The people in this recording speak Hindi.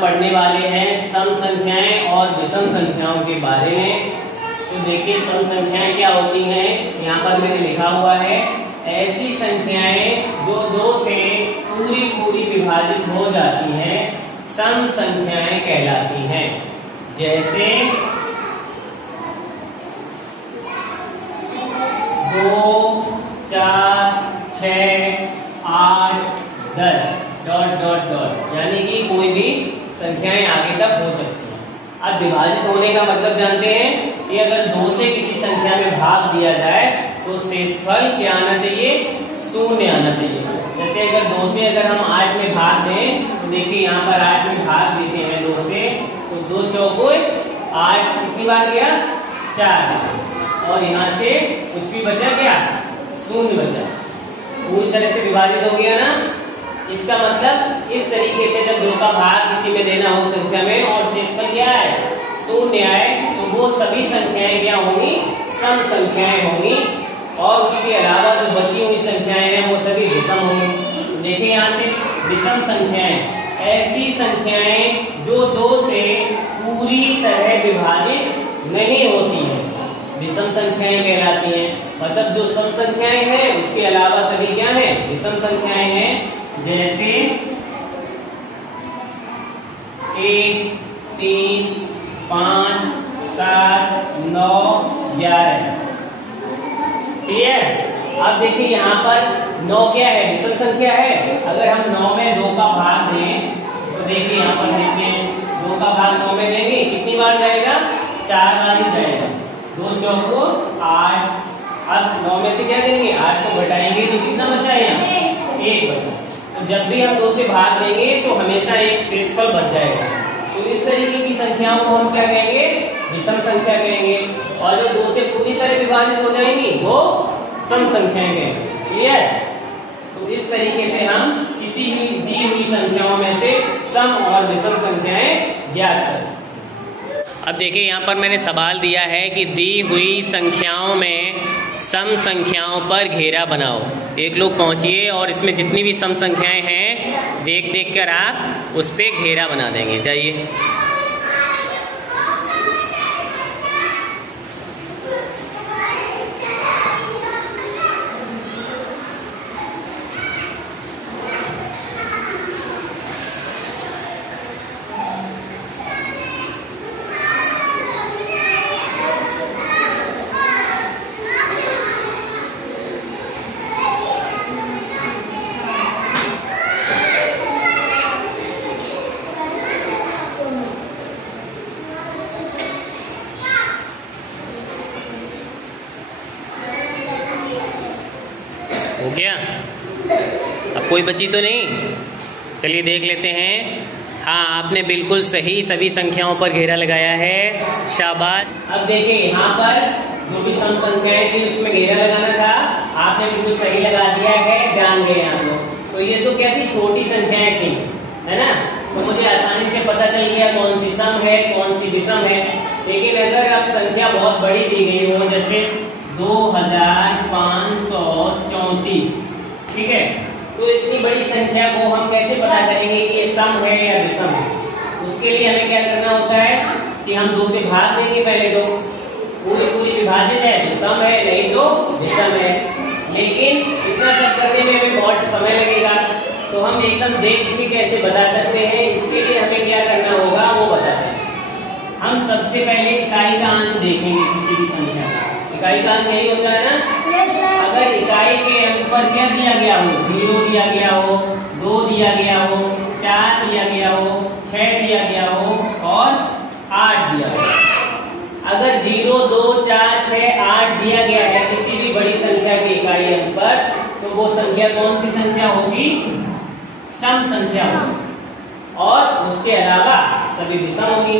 पढ़ने वाले हैं सम संख्याएं और विषम संख्याओं के बारे में। तो देखिए सम संख्याएं क्या होती हैं, यहाँ पर मैंने लिखा हुआ है ऐसी संख्याएं जो 2 से पूरी विभाजित हो जाती हैं सम संख्याएं कहलाती हैं। जैसे 2, 4, 6, 8, 10 ... यानी कि कोई भी संख्याएं आगे तक हो सकती हैं। अब विभाजित होने का मतलब जानते हैं कि अगर 2 से किसी संख्या में भाग दिया जाए तो शेषफल क्या आना चाहिए, 0 आना चाहिए। जैसे अगर 2 से अगर हम 8 में भाग दें तो देखिए यहाँ पर 8 में भाग देते हैं 2 से, तो 2 चौको 8 कितनी बार गया, 4, और यहाँ से कुछ भी बचा क्या, 0 बचा। पूरी तरह से विभाजित हो गया ना। इसका मतलब इस तरीके से जब 2 का भाग किसी में देना हो संख्या में और शेषफल क्या है, 0 आए, तो वो सभी संख्याएं क्या होंगी, सम संख्याएं होंगी। और उसके अलावा जो बची हुई संख्याएं हैं वो सभी विषम होंगी। देखिए यहाँ से विषम संख्याएं ऐसी संख्याएं जो 2 से पूरी तरह विभाजित नहीं होती हैं, विषम संख्याएं कहलाती हैं। मतलब जो सम संख्याएं हैं उसके अलावा सभी क्या हैं, विषम संख्याएं हैं। जैसे 1, 3, 5, 7, 9, 11। क्लियर। अब देखिए यहाँ पर 9 क्या है, विषम संख्या है। अगर हम 9 में 2 का भाग दें तो देखिए यहाँ पर देखिए 2 का भाग 9 में देंगे, कितनी बार जाएगा, 4 बार ही जाएगा। 2 चौको 8। अब 9 में से क्या देंगे, 8 को घटाएंगे तो कितना बचा है यहाँ, 1 बचा। तो जब भी हम 2 से भाग देंगे तो हमेशा एक शेषफल बच जाएगा। तो इस तरीके की संख्याओं को हम क्या कहेंगे, विषम संख्या कहेंगे। और जो 2 से पूरी तरह विभाजित हो जाएंगी वो सम संख्याएं कहेंगे। क्लियर। तो इस तरीके से हम किसी भी दी हुई संख्याओं में से सम और विषम संख्याएं ज्ञात कर सकते हैं। अब देखिए यहाँ पर मैंने सवाल दिया है कि दी हुई संख्याओं में सम संख्याओं पर घेरा बनाओ। एक लोग पहुंचिए और इसमें जितनी भी सम संख्याएं हैं देख देख कर आप उस पे घेरा बना देंगे। जाइए। हो गया। अब कोई बची तो नहीं, चलिए देख लेते हैं। हाँ, आपने बिल्कुल सही सभी संख्याओं पर घेरा लगाया है, शाबाश। अब देखिए यहाँ पर जो भी सम संख्याएं थी उसमें घेरा लगाना था, आपने बिल्कुल सही लगा दिया है, जान गए आप लोग। तो ये तो क्या थी, छोटी संख्याएं थी, है ना। तो मुझे आसानी से पता चल गया कौन सी सम है कौन सी विषम है। लेकिन अगर अब संख्या बहुत बड़ी दी गई हो, जैसे 2534, ठीक है, तो इतनी बड़ी संख्या को हम कैसे पता करेंगे कि ये सम है या विषम है। उसके लिए हमें क्या करना होता है कि हम 2 से भाग देंगे पहले। तो पूरी विभाजित है तो सम है, नहीं तो विषम है। लेकिन इतना सब करने में हमें बहुत समय लगेगा, तो हम एकदम देख के कैसे बता सकते हैं, इसके लिए हमें क्या करना होगा वो बताते हैं। हम सबसे पहले इकाई का अंक देखेंगे किसी भी संख्या का। इकाई का अंक यही होता है ना। अगर इकाई के अंक पर क्या दिया गया हो, 0 दिया गया हो, 2 दिया गया हो, 4 दिया गया हो, 6 दिया गया हो और 8 दिया हो। अगर 0, 2, 4, 6, 8 दिया गया है किसी भी बड़ी संख्या के इकाई अंक पर, तो वो संख्या कौन सी संख्या होगी, सम संख्या होगी। और उसके अलावा सभी विषम होगी।